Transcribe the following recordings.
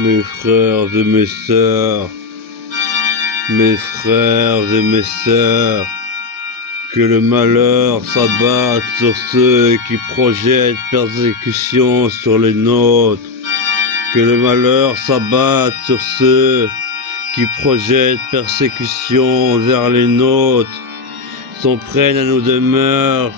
Mes frères et mes sœurs, mes frères et mes sœurs, que le malheur s'abatte sur ceux qui projettent persécution sur les nôtres, que le malheur s'abatte sur ceux qui projettent persécution vers les nôtres, s'en prennent à nos demeures,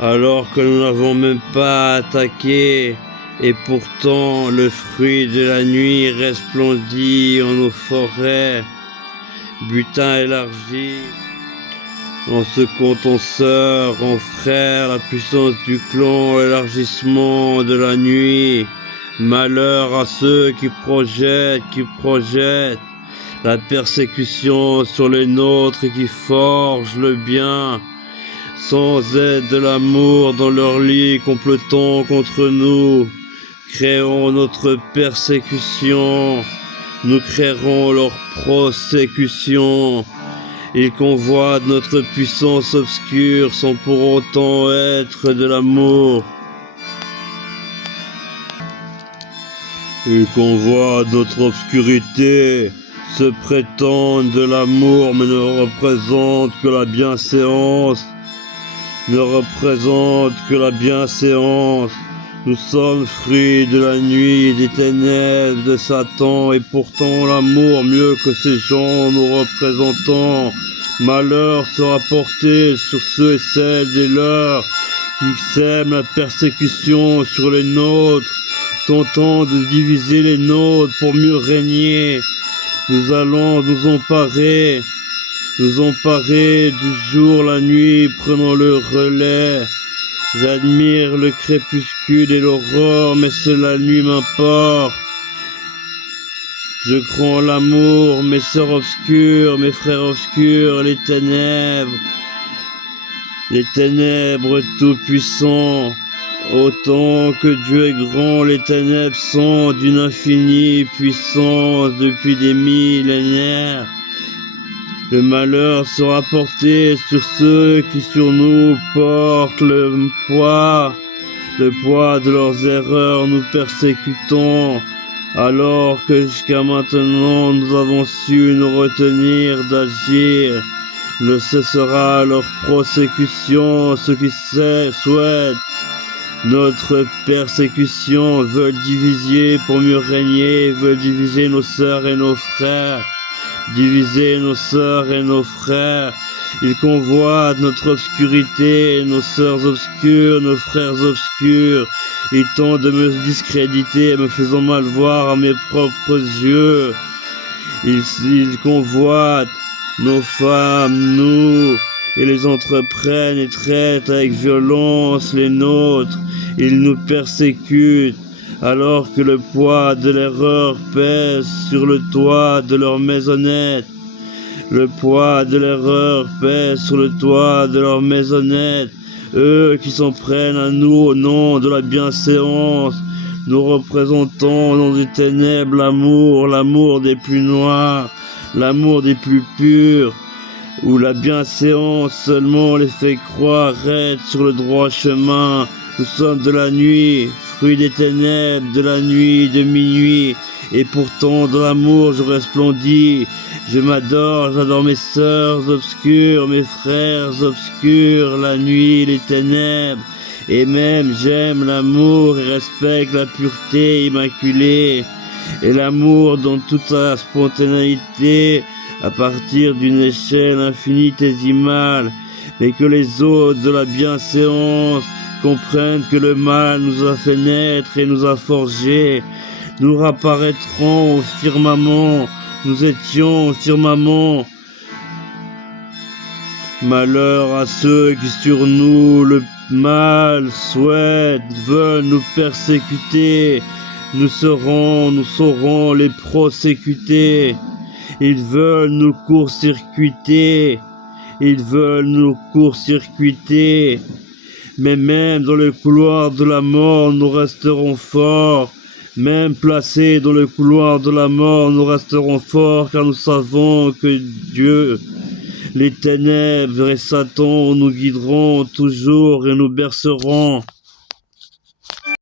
alors que nous n'avons même pas attaqué. Et pourtant le fruit de la nuit resplendit en nos forêts, butin élargi, en second en sœur, en frère, la puissance du clan, l'élargissement de la nuit. Malheur à ceux qui projettent la persécution sur les nôtres et qui forgent le bien, sans aide de l'amour dans leur lit, complotant contre nous. Créons notre persécution, nous créerons leur prosécution. Ils convoitent notre puissance obscure sans pour autant être de l'amour. Ils convoitent notre obscurité, se prétendent de l'amour mais ne représentent que la bienséance. Nous sommes fruits de la nuit, des ténèbres de Satan, et pourtant l'amour mieux que ces gens nous représentant. Malheur sera porté sur ceux et celles des leurs qui sèment la persécution sur les nôtres, tentant de diviser les nôtres pour mieux régner. Nous allons nous emparer du jour la nuit, prenant le relais. J'admire le crépuscule et l'aurore, mais seule la nuit m'importe. Je crois en l'amour, mes sœurs obscures, mes frères obscurs, les ténèbres tout-puissants. Autant que Dieu est grand, les ténèbres sont d'une infinie puissance depuis des millénaires. Le malheur sera porté sur ceux qui sur nous portent le poids de leurs erreurs, nous persécutons, alors que jusqu'à maintenant nous avons su nous retenir d'agir. Ne cessera leur prosécution, ceux qui souhaitent notre persécution veulent diviser pour mieux régner, veulent diviser nos sœurs et nos frères. Diviser nos sœurs et nos frères, ils convoitent notre obscurité, nos sœurs obscures, nos frères obscurs. Ils tentent de me discréditer, me faisant mal voir à mes propres yeux. Ils convoitent nos femmes, nous, et les entreprennent et traitent avec violence les nôtres. Ils nous persécutent, alors que le poids de l'erreur pèse sur le toit de leur maisonnette. Le poids de l'erreur pèse sur le toit de leur maisonnette. Eux qui s'en prennent à nous au nom de la bienséance, nous représentons dans les ténèbres l'amour des plus noirs, l'amour des plus purs, où la bienséance seulement les fait croire être sur le droit chemin. Nous sommes de la nuit, fruits des ténèbres, de la nuit, de minuit, et pourtant dans l'amour je resplendis. Je m'adore, j'adore mes sœurs obscures, mes frères obscurs, la nuit, les ténèbres, et même j'aime l'amour et respecte la pureté immaculée, et l'amour dans toute sa spontanéité, à partir d'une échelle infinitésimale, mais que les autres de la bienséance comprennent que le mal nous a fait naître et nous a forgés. Nous réapparaîtrons au firmament, nous étions au firmament. Malheur à ceux qui sur nous le mal souhaitent, veulent nous persécuter. Nous saurons les prosécuter. Ils veulent nous court-circuiter. Mais même dans le couloir de la mort, nous resterons forts. Même placés dans le couloir de la mort, nous resterons forts, car nous savons que Dieu, les ténèbres et Satan nous guideront toujours et nous berceront.